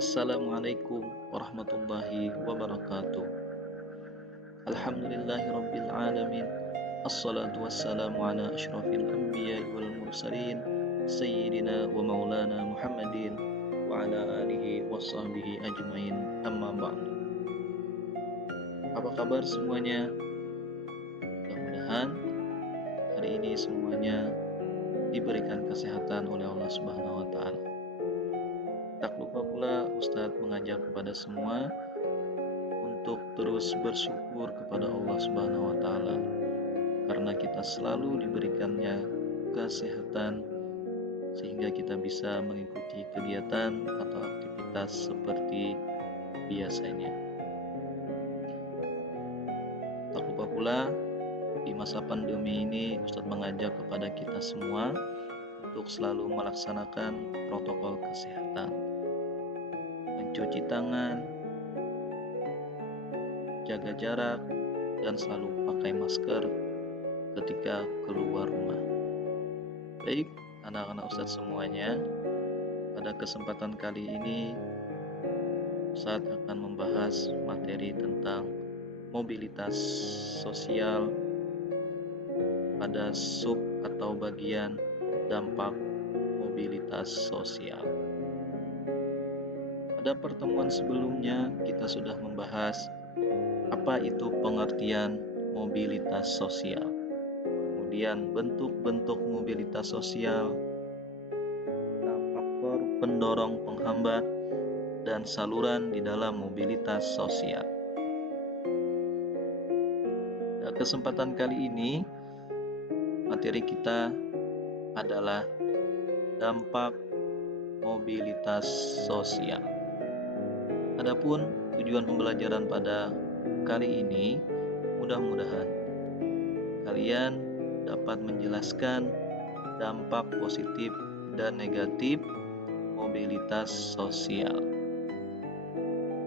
Assalamualaikum warahmatullahi wabarakatuh. Alhamdulillahirabbil alamin. Assalatu wassalamu ala asyrafil anbiya'i wal mursalin sayyidina wa maulana Muhammadin wa ala alihi washabbihi ajmain, amma ba'du. Apa kabar semuanya? Mudah-mudahan hari ini semuanya diberikan kesehatan oleh Allah Subhanahu wa taala. Tak lupa pula Ustadz mengajak kepada semua untuk terus bersyukur kepada Allah Subhanahu wa taala karena kita selalu diberikannya kesehatan sehingga kita bisa mengikuti kegiatan atau aktivitas seperti biasanya. Tak lupa pula di masa pandemi ini Ustadz mengajak kepada kita semua untuk selalu melaksanakan protokol kesehatan, mencuci tangan, jaga jarak, dan selalu pakai masker ketika keluar rumah. Baik, anak-anak Ustadz semuanya, pada kesempatan kali ini Ustadz akan membahas materi tentang mobilitas sosial pada sub atau bagian dampak mobilitas sosial. Pada pertemuan sebelumnya kita sudah membahas apa itu pengertian mobilitas sosial, kemudian bentuk-bentuk mobilitas sosial, faktor pendorong penghambat, dan saluran di dalam mobilitas sosial. Pada kesempatan kali ini materi kita adalah dampak mobilitas sosial. Adapun tujuan pembelajaran pada kali ini, mudah-mudahan kalian dapat menjelaskan dampak positif dan negatif mobilitas sosial.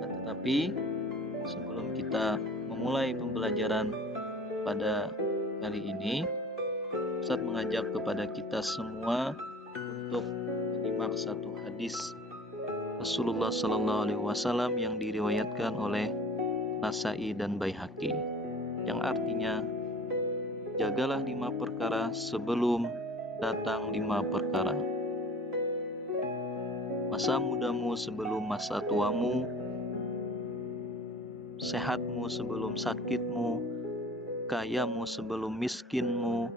Tetapi sebelum kita memulai pembelajaran pada kali ini, Ustadz mengajak kepada kita semua untuk menyimak satu hadis Rasulullah SAW yang diriwayatkan oleh Nasai dan Baihaqi, yang artinya jagalah 5 perkara sebelum datang 5 perkara. Masa mudamu sebelum masa tuamu, sehatmu sebelum sakitmu, kayamu sebelum miskinmu,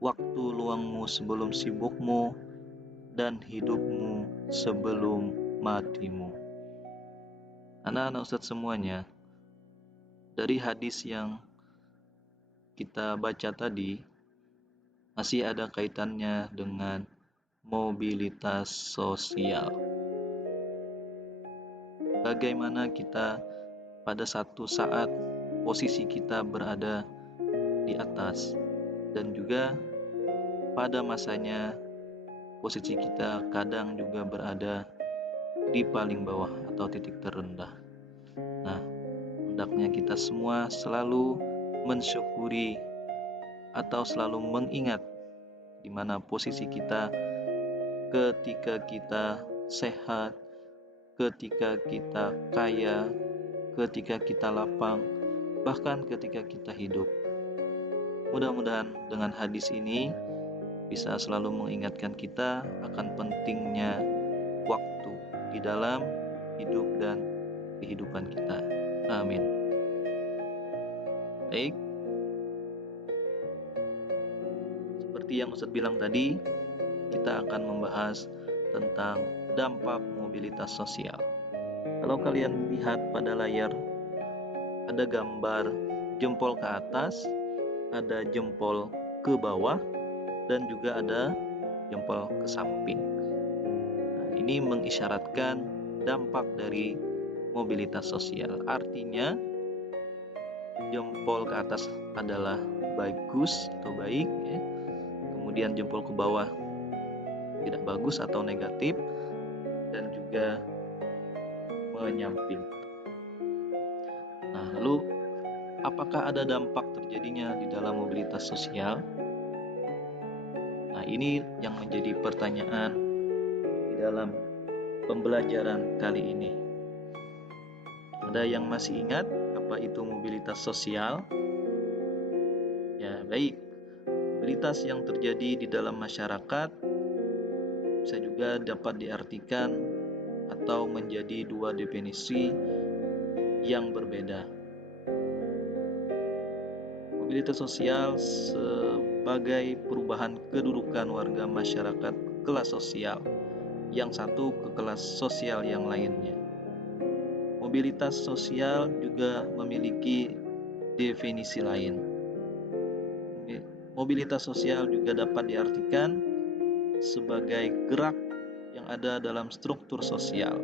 waktu luangmu sebelum sibukmu, dan hidupmu sebelum matimu. Anak-anak Ustadz semuanya, dari hadis yang kita baca tadi masih ada kaitannya dengan mobilitas sosial. Bagaimana kita pada satu saat posisi kita berada di atas, dan juga pada masanya posisi kita kadang juga berada di paling bawah atau titik terendah. Nah, hendaknya kita semua selalu mensyukuri atau selalu mengingat di mana posisi kita ketika kita sehat, ketika kita kaya, ketika kita lapang, bahkan ketika kita hidup. Mudah-mudahan dengan hadis ini bisa selalu mengingatkan kita akan pentingnya waktu di dalam hidup dan kehidupan kita. Amin. Baik, seperti yang Ustadz bilang tadi, kita akan membahas tentang dampak mobilitas sosial. Kalau kalian lihat pada layar, ada gambar jempol ke atas, ada jempol ke bawah, dan juga ada jempol ke samping. Nah, ini mengisyaratkan dampak dari mobilitas sosial. Artinya jempol ke atas adalah bagus atau baik, ya. Kemudian jempol ke bawah tidak bagus atau negatif, dan juga menyamping. Nah, lalu apakah ada dampak terjadinya di dalam mobilitas sosial? Nah, ini yang menjadi pertanyaan di dalam pembelajaran kali ini. Ada yang masih ingat apa itu mobilitas sosial? Ya, baik. Mobilitas yang terjadi di dalam masyarakat bisa juga dapat diartikan atau menjadi dua definisi yang berbeda. Mobilitas sosial sebagai perubahan kedudukan warga masyarakat kelas sosial yang satu ke kelas sosial yang lainnya. Mobilitas sosial juga memiliki definisi lain. Mobilitas sosial juga dapat diartikan sebagai gerak yang ada dalam struktur sosial,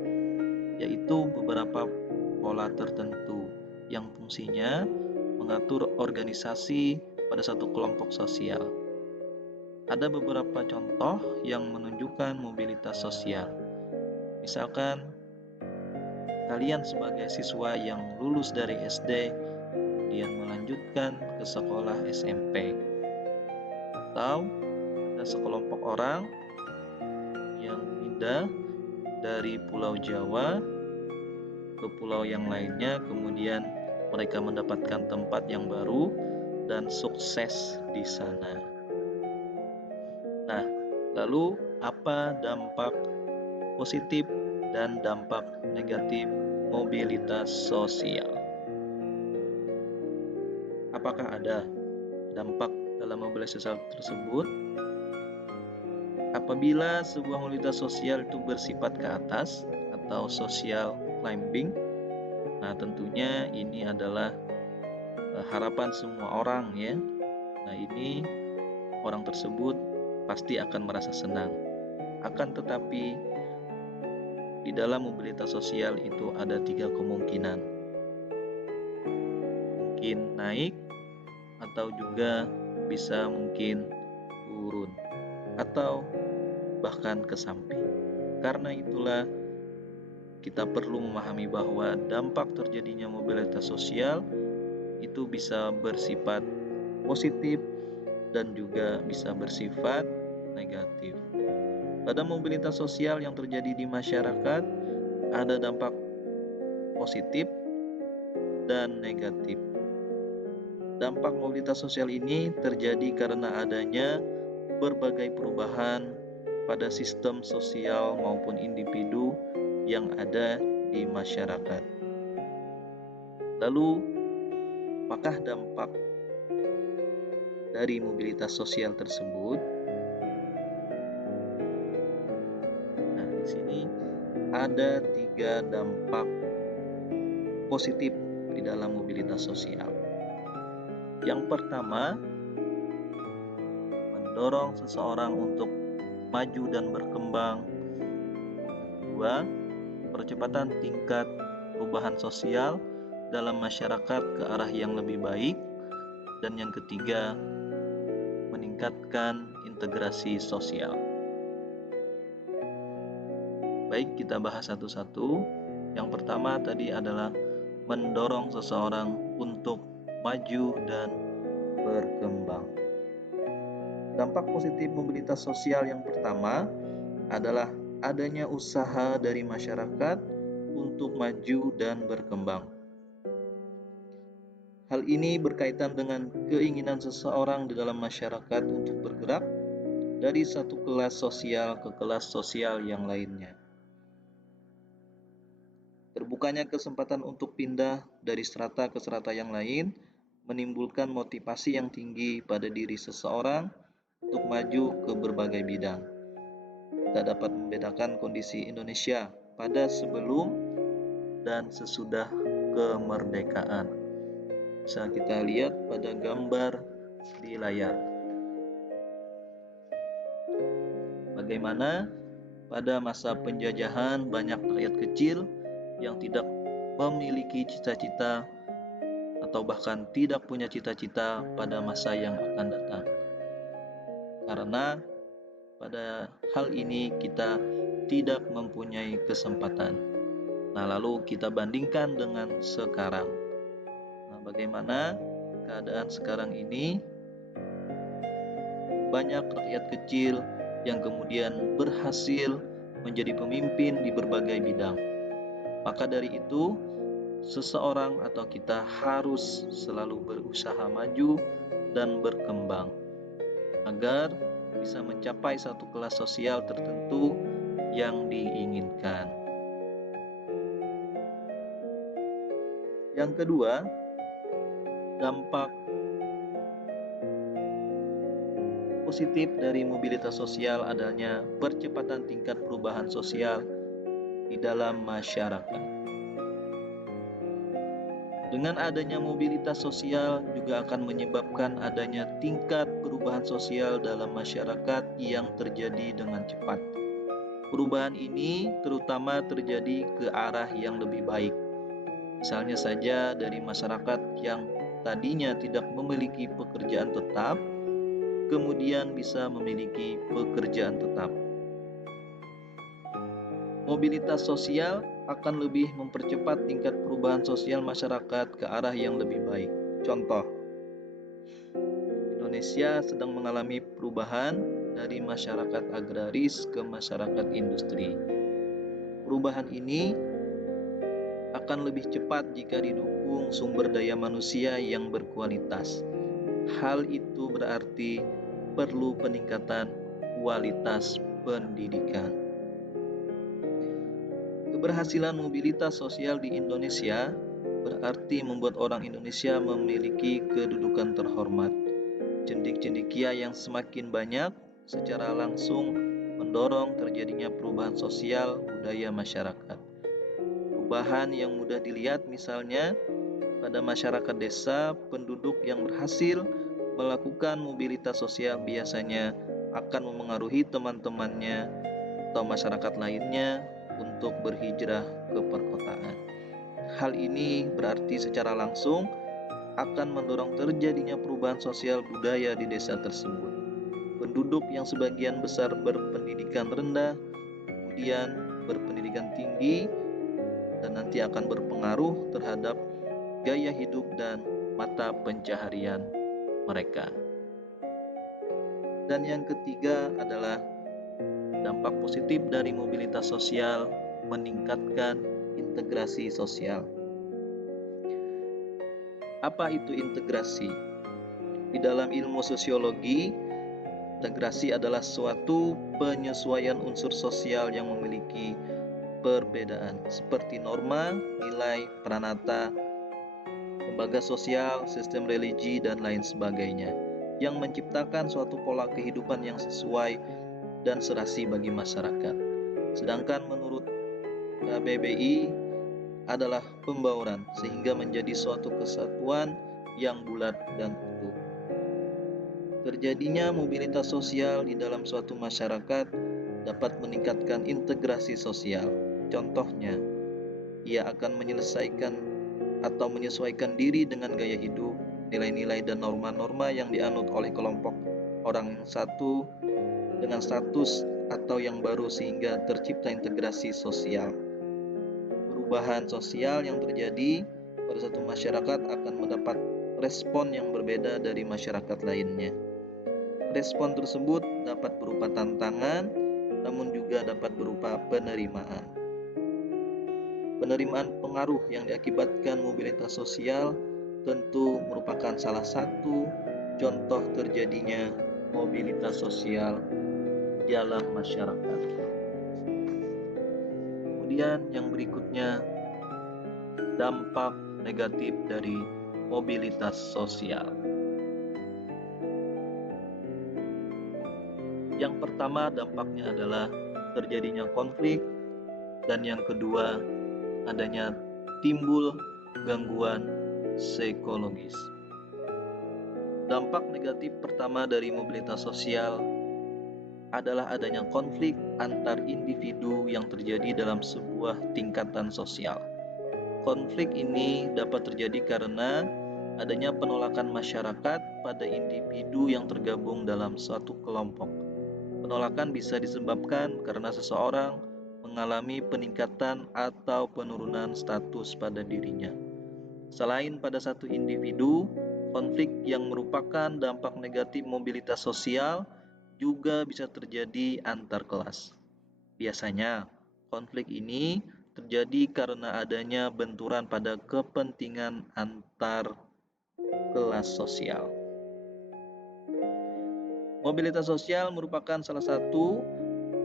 yaitu beberapa pola tertentu yang fungsinya mengatur organisasi pada satu kelompok sosial. Ada beberapa contoh yang menunjukkan mobilitas sosial. Misalkan, kalian sebagai siswa yang lulus dari SD kemudian melanjutkan ke sekolah SMP. Atau ada sekelompok orang yang pindah dari Pulau Jawa ke pulau yang lainnya, kemudian mereka mendapatkan tempat yang baru dan sukses di sana. Nah, lalu apa dampak positif dan dampak negatif mobilitas sosial? Apakah ada dampak dalam mobilitas sosial tersebut? Apabila sebuah mobilitas sosial itu bersifat ke atas atau social climbing, nah tentunya ini adalah harapan semua orang ya. Nah ini orang tersebut pasti akan merasa senang. Akan tetapi di dalam mobilitas sosial itu ada 3 kemungkinan. Mungkin naik atau juga bisa mungkin turun atau bahkan ke samping. Karena itulah kita perlu memahami bahwa dampak terjadinya mobilitas sosial itu bisa bersifat positif dan juga bisa bersifat negatif. Pada mobilitas sosial yang terjadi di masyarakat ada dampak positif dan negatif. Dampak mobilitas sosial ini terjadi karena adanya berbagai perubahan pada sistem sosial maupun individu yang ada di masyarakat. Lalu, apakah dampak dari mobilitas sosial tersebut? Nah, di sini ada 3 dampak positif di dalam mobilitas sosial. Yang pertama, mendorong seseorang untuk maju dan berkembang. Kedua, percepatan tingkat perubahan sosial dalam masyarakat ke arah yang lebih baik. Dan yang ketiga, meningkatkan integrasi sosial. Baik, kita bahas satu-satu. Yang pertama tadi adalah mendorong seseorang untuk maju dan berkembang. Dampak positif mobilitas sosial yang pertama adalah adanya usaha dari masyarakat untuk maju dan berkembang. Hal ini berkaitan dengan keinginan seseorang di dalam masyarakat untuk bergerak dari satu kelas sosial ke kelas sosial yang lainnya. Terbukanya kesempatan untuk pindah dari strata ke strata yang lain menimbulkan motivasi yang tinggi pada diri seseorang untuk maju ke berbagai bidang. Kita dapat membedakan kondisi Indonesia pada sebelum dan sesudah kemerdekaan. Bisa kita lihat pada gambar di layar. Bagaimana pada masa penjajahan banyak rakyat kecil yang tidak memiliki cita-cita atau bahkan tidak punya cita-cita pada masa yang akan datang. Karena pada hal ini kita tidak mempunyai kesempatan. Nah, lalu kita bandingkan dengan sekarang. Nah, bagaimana keadaan sekarang ini? Banyak rakyat kecil yang kemudian berhasil menjadi pemimpin di berbagai bidang. Maka dari itu, seseorang atau kita harus selalu berusaha maju dan berkembang agar bisa mencapai satu kelas sosial tertentu yang diinginkan. Yang kedua, dampak positif dari mobilitas sosial adanya percepatan tingkat perubahan sosial di dalam masyarakat. Dengan adanya mobilitas sosial juga akan menyebabkan adanya tingkat perubahan sosial dalam masyarakat yang terjadi dengan cepat. Perubahan ini terutama terjadi ke arah yang lebih baik. Misalnya saja dari masyarakat yang tadinya tidak memiliki pekerjaan tetap, kemudian bisa memiliki pekerjaan tetap. Mobilitas sosial akan lebih mempercepat tingkat perubahan sosial masyarakat ke arah yang lebih baik. Contoh, Indonesia sedang mengalami perubahan dari masyarakat agraris ke masyarakat industri. Perubahan ini akan lebih cepat jika didukung sumber daya manusia yang berkualitas. Hal itu berarti perlu peningkatan kualitas pendidikan. Keberhasilan mobilitas sosial di Indonesia berarti membuat orang Indonesia memiliki kedudukan terhormat. Cendekia yang semakin banyak secara langsung mendorong terjadinya perubahan sosial budaya masyarakat. Perubahan yang mudah dilihat misalnya pada masyarakat desa, penduduk yang berhasil melakukan mobilitas sosial biasanya akan memengaruhi teman-temannya atau masyarakat lainnya untuk berhijrah ke perkotaan. Hal ini berarti secara langsung akan mendorong terjadinya perubahan sosial budaya di desa tersebut. Penduduk yang sebagian besar berpendidikan rendah, kemudian berpendidikan tinggi, dan nanti akan berpengaruh terhadap gaya hidup dan mata pencaharian mereka. Dan yang ketiga adalah dampak positif dari mobilitas sosial meningkatkan integrasi sosial. Apa itu integrasi? Di dalam ilmu sosiologi, integrasi adalah suatu penyesuaian unsur sosial yang memiliki perbedaan seperti norma, nilai, pranata, lembaga sosial, sistem religi, dan lain sebagainya yang menciptakan suatu pola kehidupan yang sesuai dan serasi bagi masyarakat. Sedangkan menurut KBBI adalah pembauran sehingga menjadi suatu kesatuan yang bulat dan utuh. Terjadinya mobilitas sosial di dalam suatu masyarakat dapat meningkatkan integrasi sosial. Contohnya, ia akan menyesuaikan diri dengan gaya hidup, nilai-nilai dan norma-norma yang dianut oleh kelompok orang yang satu dengan status atau yang baru sehingga tercipta integrasi sosial. Perubahan sosial yang terjadi pada satu masyarakat akan mendapat respon yang berbeda dari masyarakat lainnya. Respon tersebut dapat berupa tantangan, namun juga dapat berupa penerimaan. Penerimaan pengaruh yang diakibatkan mobilitas sosial tentu merupakan salah satu contoh terjadinya mobilitas sosial dalam masyarakat. Kemudian yang berikutnya, dampak negatif dari mobilitas sosial. Yang pertama dampaknya adalah terjadinya konflik, dan yang kedua adanya timbul gangguan psikologis. Dampak negatif pertama dari mobilitas sosial adalah adanya konflik antar individu yang terjadi dalam sebuah tingkatan sosial. Konflik ini dapat terjadi karena adanya penolakan masyarakat pada individu yang tergabung dalam suatu kelompok. Penolakan bisa disebabkan karena seseorang mengalami peningkatan atau penurunan status pada dirinya. Selain pada satu individu, konflik yang merupakan dampak negatif mobilitas sosial juga bisa terjadi antar kelas. Biasanya, konflik ini terjadi karena adanya benturan pada kepentingan antar kelas sosial. Mobilitas sosial merupakan salah satu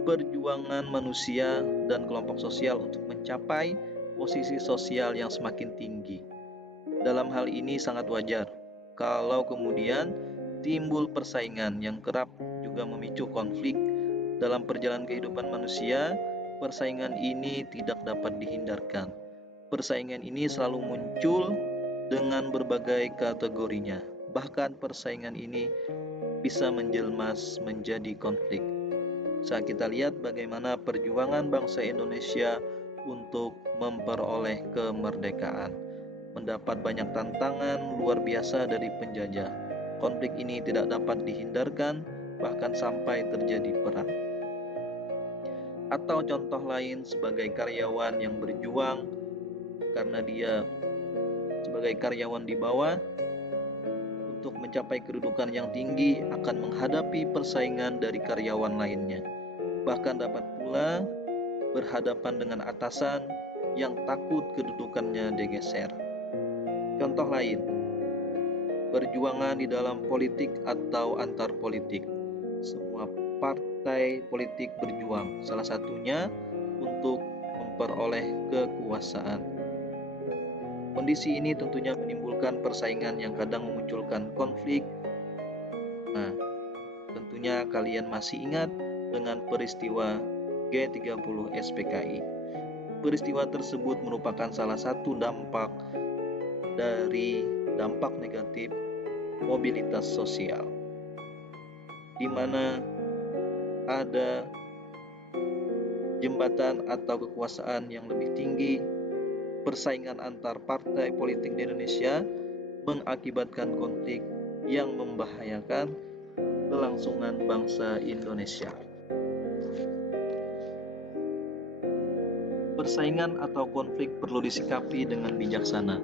perjuangan manusia dan kelompok sosial untuk mencapai posisi sosial yang semakin tinggi. Dalam hal ini sangat wajar kalau kemudian timbul persaingan yang kerap juga memicu konflik. Dalam perjalanan kehidupan manusia, persaingan ini tidak dapat dihindarkan. Persaingan ini selalu muncul dengan berbagai kategorinya. Bahkan persaingan ini bisa menjelma menjadi konflik. Saat kita lihat bagaimana perjuangan bangsa Indonesia untuk memperoleh kemerdekaan, mendapat banyak tantangan luar biasa dari penjajah. Konflik ini tidak dapat dihindarkan, bahkan sampai terjadi perang. Atau contoh lain, sebagai karyawan yang berjuang karena dia sebagai karyawan di bawah untuk mencapai kedudukan yang tinggi akan menghadapi persaingan dari karyawan lainnya. Bahkan dapat pula berhadapan dengan atasan yang takut kedudukannya digeser. Contoh lain, perjuangan di dalam politik atau antar politik. Semua partai politik berjuang, salah satunya untuk memperoleh kekuasaan. Kondisi ini tentunya menimbulkan persaingan yang kadang memunculkan konflik. Nah, tentunya kalian masih ingat dengan peristiwa G30 SPKI. Peristiwa tersebut merupakan salah satu dampak dari dampak negatif mobilitas sosial, di mana ada jembatan atau kekuasaan yang lebih tinggi. Persaingan antar partai politik di Indonesia mengakibatkan konflik yang membahayakan kelangsungan bangsa Indonesia. Persaingan atau konflik perlu disikapi dengan bijaksana.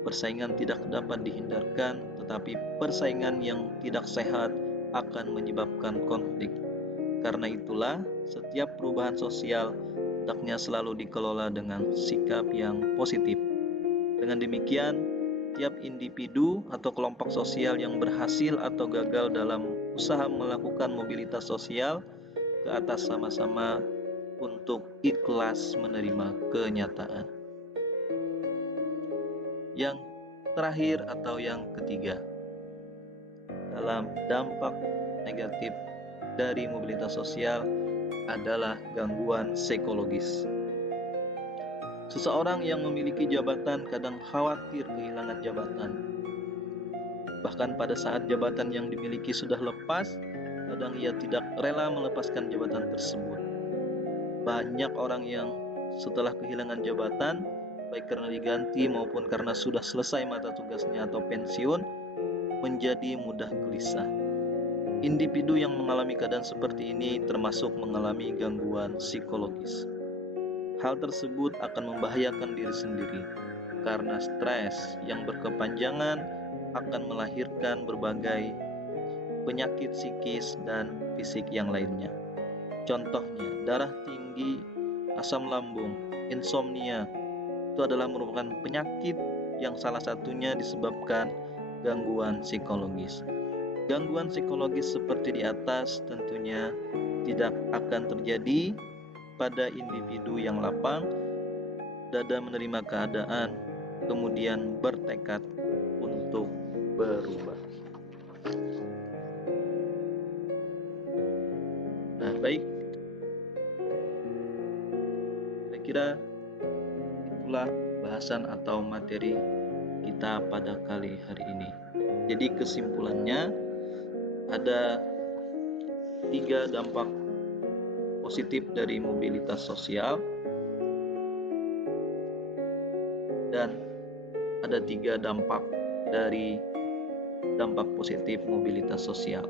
Persaingan tidak dapat dihindarkan, tetapi persaingan yang tidak sehat akan menyebabkan konflik. Karena itulah, setiap perubahan sosial hendaknya selalu dikelola dengan sikap yang positif. Dengan demikian, tiap individu atau kelompok sosial yang berhasil atau gagal dalam usaha melakukan mobilitas sosial ke atas sama-sama untuk ikhlas menerima kenyataan. Yang terakhir atau yang ketiga, dalam dampak negatif dari mobilitas sosial adalah gangguan psikologis. Seseorang yang memiliki jabatan kadang khawatir kehilangan jabatan. Bahkan pada saat jabatan yang dimiliki sudah lepas, kadang ia tidak rela melepaskan jabatan tersebut. Banyak orang yang setelah kehilangan jabatan, baik karena diganti maupun karena sudah selesai masa tugasnya atau pensiun, menjadi mudah gelisah. Individu yang mengalami keadaan seperti ini termasuk mengalami gangguan psikologis. Hal tersebut akan membahayakan diri sendiri, karena stres yang berkepanjangan akan melahirkan berbagai penyakit psikis dan fisik yang lainnya. Contohnya, darah tinggi, asam lambung, insomnia, itu adalah merupakan penyakit yang salah satunya disebabkan gangguan psikologis. Gangguan psikologis seperti di atas tentunya tidak akan terjadi pada individu yang lapang, dada menerima keadaan, kemudian bertekad untuk berubah. Nah, baik. Kira-kira itulah bahasan atau materi kita pada kali hari ini. Jadi kesimpulannya, ada 3 dampak positif dari mobilitas sosial dan ada 3 dampak dari dampak positif mobilitas sosial.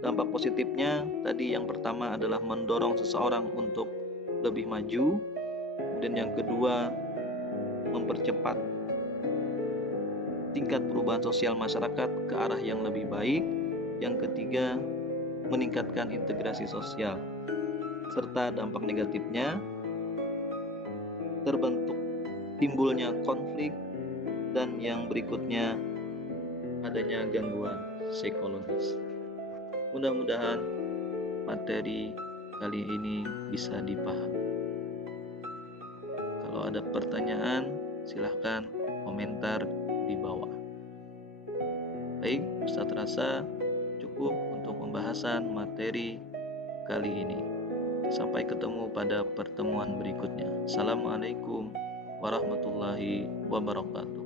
Dampak positifnya tadi yang pertama adalah mendorong seseorang untuk lebih maju, kemudian yang kedua mempercepat tingkat perubahan sosial masyarakat ke arah yang lebih baik, yang ketiga meningkatkan integrasi sosial, serta dampak negatifnya terbentuk timbulnya konflik, dan yang berikutnya adanya gangguan psikologis. Mudah-mudahan materi kali ini bisa dipahami. Kalau ada pertanyaan, silahkan komentar di bawah. Baik, Ustadz rasa cukup untuk pembahasan materi kali ini. Sampai ketemu pada pertemuan berikutnya. Assalamualaikum warahmatullahi wabarakatuh.